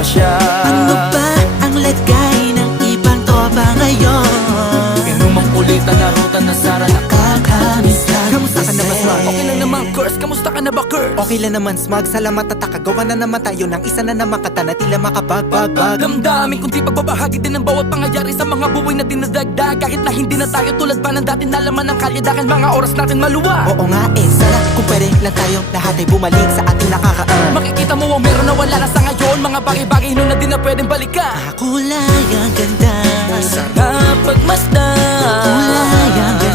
ba siya? Ano ba ang lagay ng ibang tropa ngayon? Inumang ulitan na ruta na Sara nakakamiss lang. Kamusta ka na ba, Smug? Okay lang naman, Curse. Kamusta ka na ba, Curse? Okay lang naman, Smug. Salamat at nakagawa na naman tayo ng isa na naman kata na tila makabagbag. Damdamin kundi pagbabahagi din ng bawat pangyayari sa mga buhay na dinadagdag. Kahit na hindi na tayo tulad pa ng dati na laman ng kalye, dahil mga oras natin maluwa. Oo nga sana kung pwede lang tayong lahat ay bumalik sa ating nakakaan. Makikita mo ang meron na wala na sa ngayon. Mga bagay-bagay nun na di na pwedeng balikan. Kulay ang ganda, Sarap pagmasdan. kulay ang ganda.